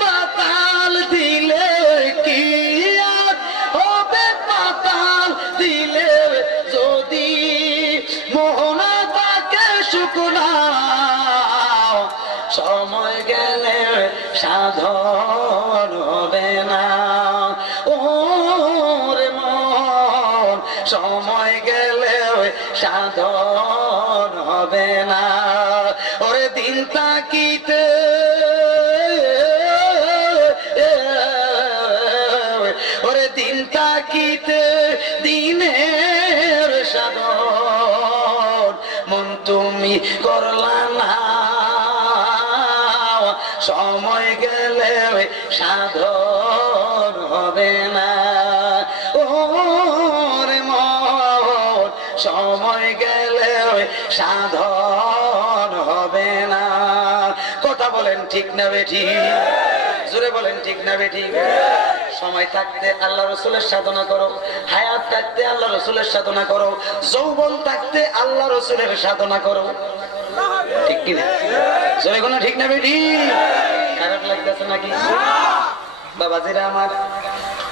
পাতাল দিলে, কি আর হবে পাতাল দিলে, যদি মোহনা তাকে শুকনা সময় গেলে সাধন হবে না। ওরে মন সময় গেলে সাধন হবে না। ওরে দিন তাকিতে ওরে দিন তাকিতে দিনের সাধন মন তুমি করলা না, সময় গেলে সাধন হবে না। ওরে মন সময় গেলে সাধন হবে না। কথা বলেন ঠিক না বেঠি? জোরে বলেন ঠিক না বেঠি? সময় থাকতে আল্লাহ রসুলের সাধনা করো, হায়াত থাকতে আল্লাহ রসুলের সাধনা করো, যৌবন থাকতে আল্লাহ রসুলের সাধনা করো। ঠিক কিনা? জোরে কোনো ঠিক না বেঠি? খারাপ লাগতেছে নাকি বাবাজিরা আমার?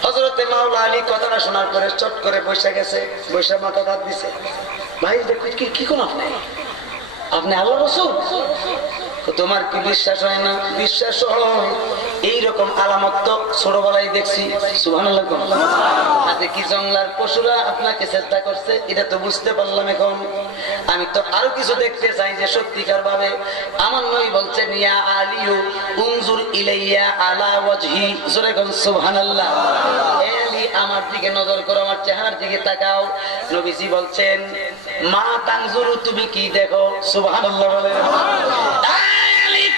হযরতে মাওলা আলী কথাটা শোনার পরে চট করে বসে গেছে, বসে মাথা দাঁত দিছে। ভাই দেখো কি কোন আপনি আল্লাহ রসুল? তোমার কি বিশ্বাস হয় না? বিশ্বাস হয়। এইরকম আলামত তো ছোটবেলায় দেখছি। সুবহানাল্লাহ। আজকে কি জঙ্গলার পশুরা আপনাকে চেষ্টা করছে এটা তো বুঝতে পারলাম। এখন আমি তো আরো কিছু দেখতে চাই যে সত্যিকার ভাবে আমার নবী বলছেন, ইয়া আলিয়ু উনজুর ইলাইয়া আলা ওয়াজহি। জোরে কোন সুবহানাল্লাহ। হে আলী, আমার দিকে নজর করো, আমার চেহারার দিকে তাকাও। নবীজি বলছেন, মা তানজুরু, তুমি কি দেখো? সুবহানাল্লাহ বলে।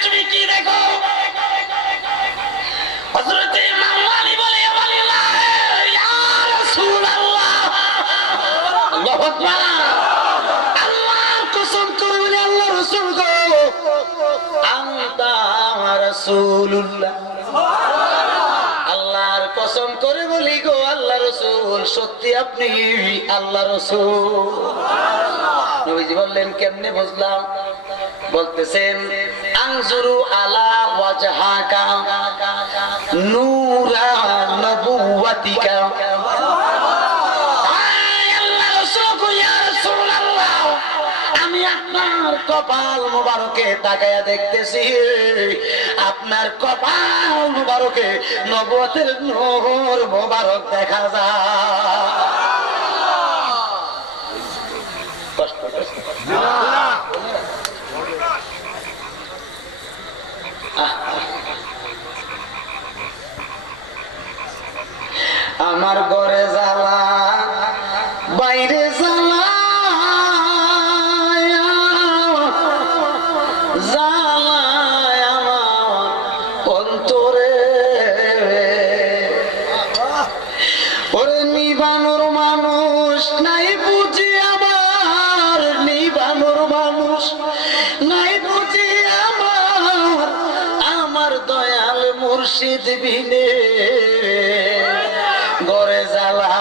তুমি কি দেখো? হযরতে মাওলা আলী বলে, ইয়া রাসূলুল্লাহ। আল্লাহু আকবার। আল্লাহর কসম করে বলে, আল্লাহ রাসূল গো, আনতা রাসূলুল্লাহ। আল্লাহর কসম করে বলি গো আল্লাহ রাসূল, সত্যি আপনি আল্লাহ রাসূল। নবীজি বললেন, কেমনে বুঝলাম? বলতেছেন, আনজুরু আলা ওয়াজহাকা নূরা নবুওয়াতিকা। আল্লাহ রাসূল, ইয়া রাসূলুল্লাহ, আমি আপনার কপাল মোবারকে তাকায়া দেখতেছি, আপনার কপাল মোবারকে নবুয়তের নূর মোবারক দেখা যায়। আমার ঘরে জ্বালা, বাইরে জ্বালা, জ্বালায় আমার অন্তরে। ওরে নিবানোর মানুষ নাই বুঝি আমার, নিবানোর মানুষ নাই বুঝি আমার, আমার দয়াল মুর্শিদ বিনে। ঘরে জ্বালা,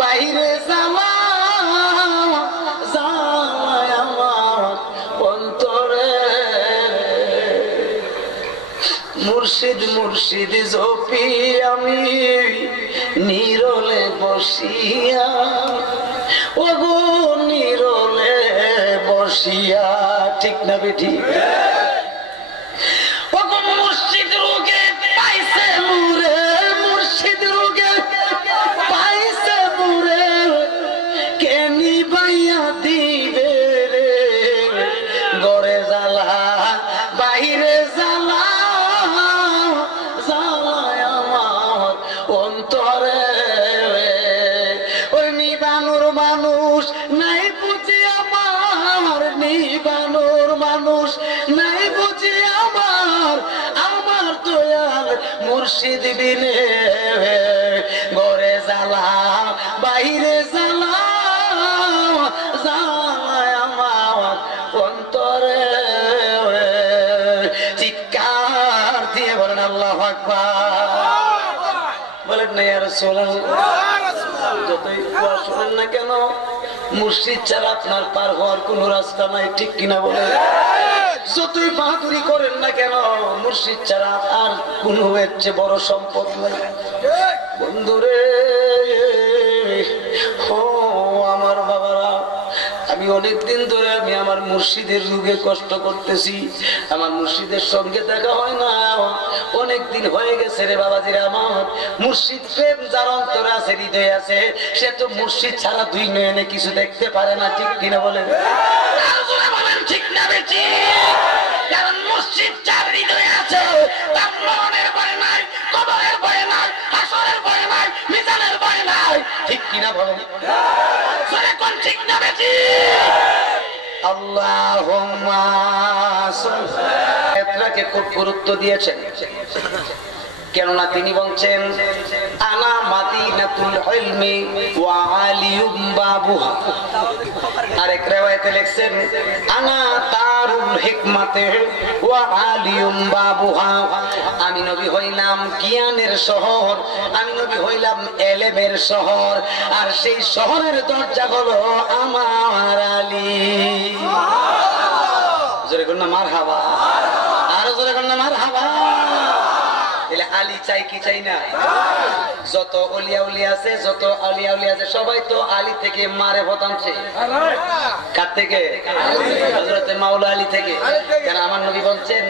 বাইরে জ্বালা, জ্বালায় আমার অন্তরে। মুর্শিদ মুর্শিদ জপি আমি নীরলে বসিয়া, ওগো নীরলে বসিয়া। ঠিক না বেঠি? ওগো মুর্শিদ রোগে পাইছে মুরে, মুর্শিদ রোগে পাইছে মুরে, কেনি বাইয়া দিবে রে। ঘরে জ্বালা, বাহিরে জ্বালা, জ্বালায় আমার অন্তরে। ওই নিবানোর মানুষ নাই বুঝি আমার, নিবানোর মানুষ নাই বুঝি আমার, আমার দয়াল মুর্শিদ বিনে। ঘরে জ্বালা, বাইরে জ্বালা, জ্বালায় আমার যতই শোনেন না কেন, মুর্শিদ ছাড়া আপনার পার হওয়ার কোন রাস্তা নাই, ঠিক কিনা বলে? যতই বাহাদুরি করেন না কেন, মুর্শিদ ছাড়া আর কোন এর চেয়ে বড় সম্পদ নাই। বন্ধুরে, ও আমার বাবারা, আমি অনেকদিন ধরে আমি আমার মুর্শিদের রোগে কষ্ট করতেছি। আমার মুর্শিদের সঙ্গে দেখা হয় না, অনেকদিন হয়ে গেছে রে বাবাজিরা। আমার মুর্শিদ প্রেম যার অন্তরে আছে, হৃদয়ে আছে, সে তো মুর্শিদ ছাড়া দুই নয়নে কিছু দেখতে পারে না, ঠিক কিনা বলেন? ঠিক না বেশি? কারণ মুর্শিদ যার হৃদয়ে আছে, তার মরণের ভয় নাই, কবরের ভয় নাই, হাসরের ভয় নাই, মিজানের ভয় নাই, ঠিক কিনা বলেন? ঠিক না বেশি? আল্লাহুম্মা সাল্লি খুব গুরুত্ব দিয়েছেন, কেননা তিনি বলছেন আনা মাদিনাতুল ইলমি ওয়া আলিয়ুম বাবুহা। আরেক riwayate লিখছেন আনা দারুল হিকমাতে ওয়া আলিয়ুম বাবুহা। আমি নবী হইলাম জ্ঞানের শহর, আমি নবী হইলাম এলেমের শহর, আর সেই শহরের দরজা হলো আমার আলী। জোরে করুন না মারহাবা, আরো জোরে করুন না মারহাবা। আলী চাই কি চাই না? যত ওলিয়া উলিয়া আছে, যত আলিয়া উলিয়া আছে, সবাই তো আলী থেকে মারে হতামছে। কার থেকে? হযরতে মাওলা আলী থেকে। কারণ আমার নবী বলছেন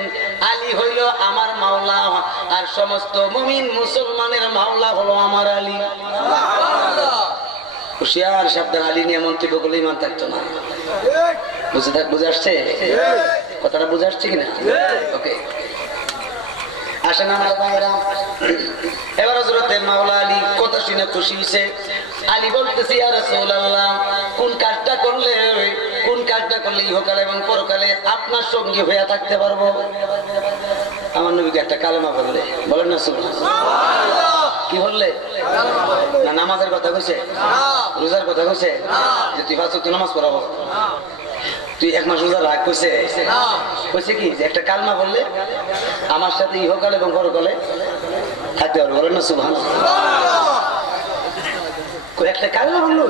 আলী হইল আমার মাওলা, আর সমস্ত মুমিন মুসলমানের মাওলা হলো আমার আলী। হুশিয়ার সাবধান, আলী নিয়ে মন্তব্য করলে ইমান থাকতো না। বুঝে আসছে কথাটা? বুঝে আসছে কিনা? ওকে, আসেন আমার ভাইরা। এবার হযরতে মাওলা আলী কথা শুনে খুশি হয়েছে। আলী বলতেছে ইয়া রাসূলুল্লাহ, কোন কাজটা করলে ইহকালে এবং পরকালে আপনার সঙ্গে হয়ে থাকতে পারবো? আমার নবীকে একটা কালেমা বললে, বলেন না সুবহানাল্লাহ। কি বললে? না নামাজের কথা কইছে, রোজার কথা কইছে, যে তুই পাঁচ ওয়াক্ত নামাজ পড়াবো, তুই এক মাস রোজা রাখ, কইছে? কইছে কি যে একটা কালমা বললে আমার সাথে ইহকাল এবং পরকালে থাকতে পারবে, বলেন না সুবহানাল্লাহ। একটা কালমা বললো,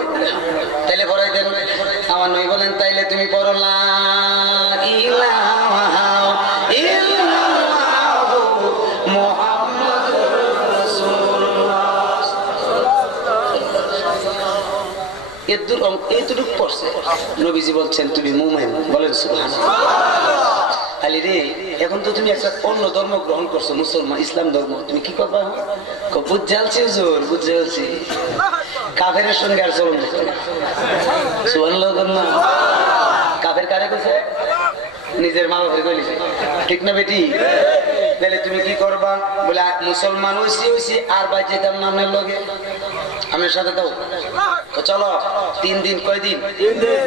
তাইলে পড়াই দেন। আমার নবী বলেন তাইলে তুমি পড়ো লা ইলাহা ইল্লাল্লাহু মুহাম্মাদুর রাসূলুল্লাহ। এতটুকু পড়ছে, নবীজি বলছেন তুমি মুমিন, বলেন সুবহানাল্লাহ। আলী রে, এখন তো তুমি একটা অন্য ধর্ম গ্রহণ করছো, মুসলমান, ইসলাম ধর্ম, তুমি কি করবা? বুঝে আলছি হুজুর, বুঝে আলছি। কাফেরের সঙ্গে আর চলুন সুবহানাল্লাহ। কাফের কারে কইছে? নিজের মা বাপের কইছে, ঠিক না বেটি? তাহলে তুমি কি করবা? বলে মুসলমান হইছি আর ভাই যেতাম না আপনার লগে, আমার সাথে দাও। চলো 3 দিন। কয়দিন? 3 দিন।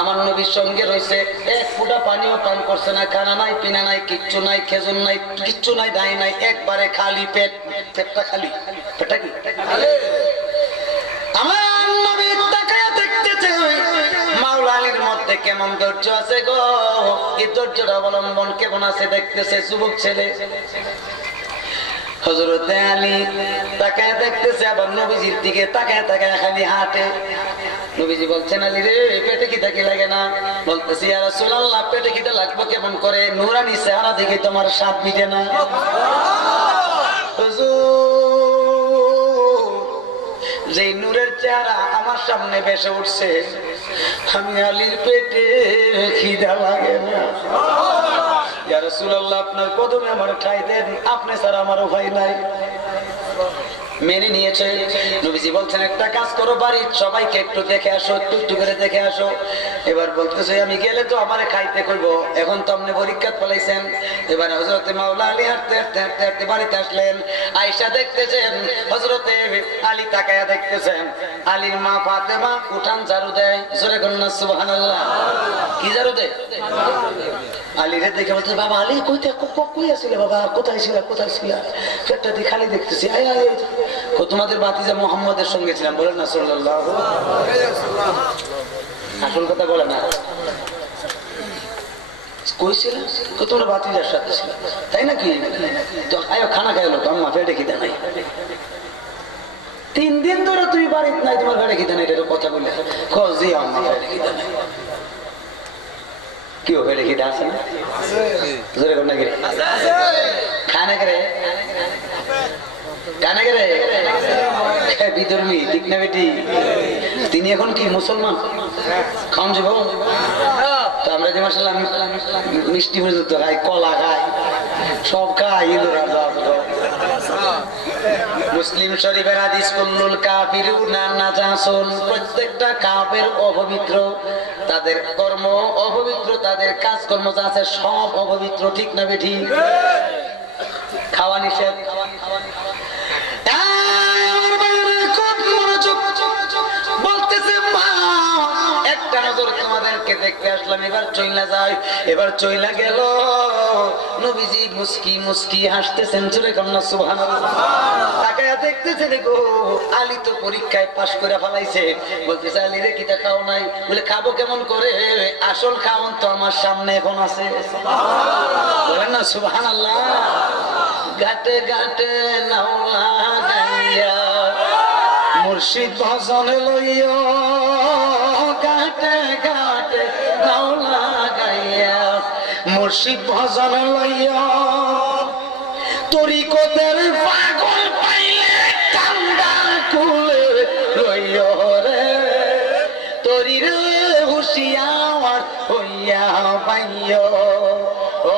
আমার নবীর সঙ্গে রয়েছে, এক ফোঁটা পানিও পান করছে না, খানা নাই, পিনা নাই, কিচ্ছু নাই, খেজুর নাই, কিচ্ছু নাই, দায় নাই, একবারে খালি পেট। পেটটা খালি, পেটটা কি আমার নবী তাকায়া দেখতেছে মাওলা আলীর মধ্যে কেমন ধৈর্য আছে গো। এই ধৈর্যের অবলম্বন কেমন আছে দেখতেছে যুবক ছেলে। হযরতে আলী তাকায় দেখতেছে, আবার নবীজির দিকে তাকায় খালি হাঁটে। নবীজি বলছেন আলী রে, পেটে খিদা কি লাগে না? বলতেছি ইয়া রাসূলুল্লাহ, পেটে খিদা লাগবে কেমন করে? নূরানি চেহারা দেখে তোমার স্বাদ মিটে না। যে নূরের চেহারা আমার সামনে ভেসে উঠছে, আমি আলীর পেটে খিদা লাগে না। ইয়া রাসূলুল্লাহ, আপনার কদমে আমার ঠাঁই দেন, আপনি ছাড়া আমার উপায় নাই। মেনে নিয়েছে। নবীজি বলছেন একটা কাজ করো, বাড়ির সবাইকে একটু দেখে আসো, একটু করে দেখে আসো। এবার বলতেছে আমি গেলে তো আমারে খাইতে কইব, এখন তো আপনি পরীক্ষা ফলাইছেন। এবার হযরতে মাওলা আলী হাঁটতে বাড়িতে আসলেন। আয়েশা দেখতেছেন, হযরতে আলী তাকায়া দেখতেছেন। আলীর মা ফাতেমা উঠান ঝাড়ু দেয়, জোরে কন্যা সুবহানাল্লাহ। কি ঝাড়ু দেয়? আলীরে দেখে বলতে, বাবা আলী কই আসলে বাবা, কোথায় ছিল? পেটটা দিয়ে খালি দেখতেছি। তোমাদের ভাতিজা মুহাম্মদের সঙ্গে ছিলাম, বলেন না সাল্লাল্লাহু আলাইহি ওয়াসাল্লাম। আসল কথা বলে না, কই ছিল? তোমরা ভাতিজার সাথে ছিল, তাই নাকি? তো আয়ো খানা খাইলো, আম্মা পেটে খিদা নাই। 3 দিন ধরে তুই বাড়িতে নাই, তোমার ঘরে খিদা নাই, এটা কথা বললে জি আমার ঘরে খিদা নাই। কি ঘরে খিদা আছে না? জোরে কোন নাকি খানে করে কানে করে বিধর্মী, ঠিক না বেটি? তিনি এখন কি মুসলমান? খাওয়ান যাব তো আমরা যে মাসাল্লাহ মিষ্টি পর্যন্ত খাই, কলা খাই, সব খাই। মুসলিম শরীফের হাদিস কুল্লুল কাফিরুনা নাজাসুন, প্রত্যেকটা কাফের অপবিত্র, তাদের কর্ম অপবিত্র, তাদের কাজকর্ম যা আছে সব অপবিত্র, ঠিক না বেটি? খাওয়া নিষেধ। বলতেছে মা একটা নজর তোমাদেরকে দেখতে আসলাম, এবার চইলা যাই। এবার চইলা গেল, নবীজি মুস্কি মুস্কি হাসতেছেন, জোরে কন্যা সুবহানাল্লাহ। তাকায়া দেখতেছেন গো আলী তো পরীক্ষায় পাশ করে ফেলাইছে। বলতেছে আলী রে কিটা খাও নাই? বলে খাবো কেমন করে, আসল খাওন তো আমার সামনে এখন আছে। বলেন না সুবহানাল্লাহ। ঘাটে ঘাটে নাওলা গাইয়া মুর্শিদ ভজন লইয়া, ঘাটে ঘাটে নাওলা গাইয়া মুর্শিদ ভজন লইয়া, তরিকতের পাগল পাইলে কান্দা কুলে লইয়া রে, তরির হুশিয়ার হইয়া পাইয়া ও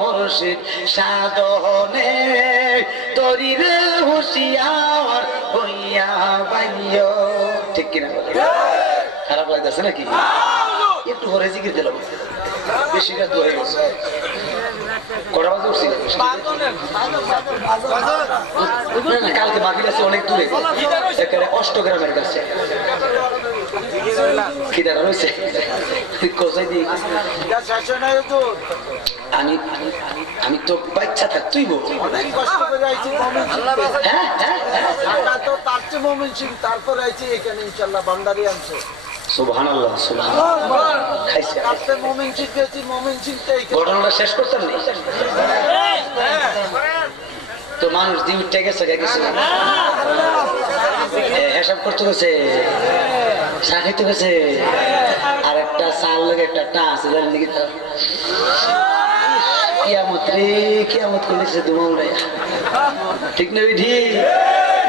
মুর্শিদ সাধনে, তরির হুশিয়ার হইয়া পাইয়া। ঠিক কিনা? খারাপ লাগতেছে নাকি? একটু পরে জিজ্ঞেস দিলাম, বেশি কাজ হয়ে গেছে। কটা বাজে উঠছি? কালকে বাকি আছে অনেক দূরে, একেবারে অষ্টগ্রামের কাছে। খিদাটা রয়েছে আমি তো বাচ্চা থাকতেই তারপরে আইছি এখানে ইনশাল্লাহ ভান্ডারি আনছে। সুবহানাল্লাহ ঘটনাটা শেষ করতেন তো মানুষ দিয়ে উঠে গেছে, হিসাব করতে গেছে, চা খাইতে গেছে, আর একটা চাল লোক একটা টা আছে জানেন নাকি? কিয়ামত রে কিয়ামত করেছে দুমাউড়াই, ঠিক না বেঠি?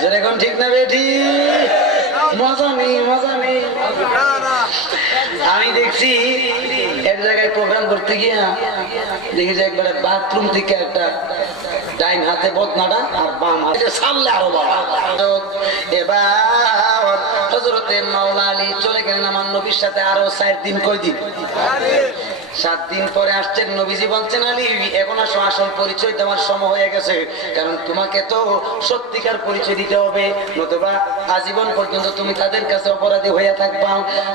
যেরকম ঠিক না বেঠি? মজা নেই, মজা নেই। আমি দেখছি এক জায়গায় প্রোগ্রাম করতে গিয়া দেখি যে একবারে বাথরুম থেকে একটা ডাইন হাতে বদনাটা আর বাম হাতে সামলে আরো বাবা। এবার হযরতে মাওলা আলী চলে গেলেন আমার নবীর সাথে আরো 4 দিন। কয় দিন? 7 দিন পরে আসছেন। নবীজি বলছেন আলী এখন আসো, আসল পরিচয় দেওয়ার সময় হয়ে গেছে, কারণ তোমাকে তো সত্যিকার পরিচয় দিতে হবে, নতুবা আজীবন পর্যন্ত তুমি তাদের কাছে অপরাধী হয়ে থাকবা।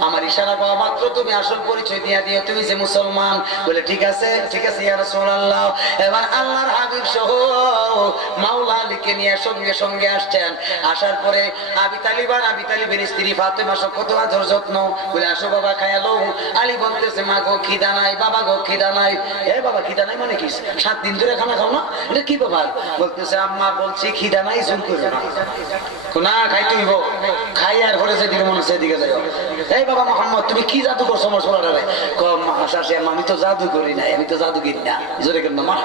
আমার ইশারা পাওয়া মাত্র তুমি আসল পরিচয় দিয়া দিও তুমি যে মুসলমান। বলে ঠিক আছে ঠিক আছে ইয়া রাসূলুল্লাহ। এবার আল্লাহর হাবিব সহ মাওলা আলীকে নিয়ে সঙ্গে সঙ্গে আসছেন। আসার পরে আবি তালিবের স্ত্রী ফাতেমা কত আদর যত্ন। বলে আসো বাবা খায়া লও। আলী বলতেছে মা গো খিদা নাই, বাবা গো খিদা নাই। এ বাবা খিদা নাই মানে কি? 7 দিন ধরে খানা খাও না, এটা কি ব্যাপার? বলতেছে আম্মা বলছি খিদা নাই, জুম করবে না, খাইতে হইব। খাই আর ঘরে সেদিকে মনে হচ্ছে এদিকে যাই। এই বাবা মোহাম্মদ তুমি কি জাদু করছো আমার সোনারে? আমি তো জাদু করি নাই, আমি তো জাদুগিরি না। জোরে কেন মা?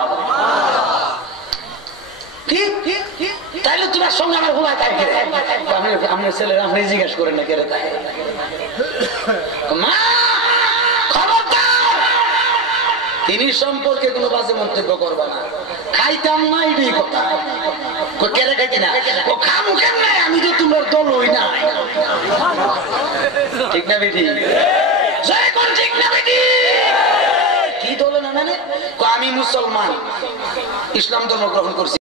তাইলে তোমার সঙ্গে আমার ভুলাই থাকে। আপনার ছেলেরা আপনি জিজ্ঞাসা করেন না কেন তাই? মা তিনি সম্পর্কে কোনো বাজে মন্তব্য করবা না। খাইতাম না এটাই কথা। কেড়ে খাইতে না ও খামু কেমনে, আমি তো তোমার দল হই না। ঠিক না বেটি? ঠিক না বেটি? কি দল না মানে? আমি মুসলমান, ইসলাম ধর্ম গ্রহণ করছি।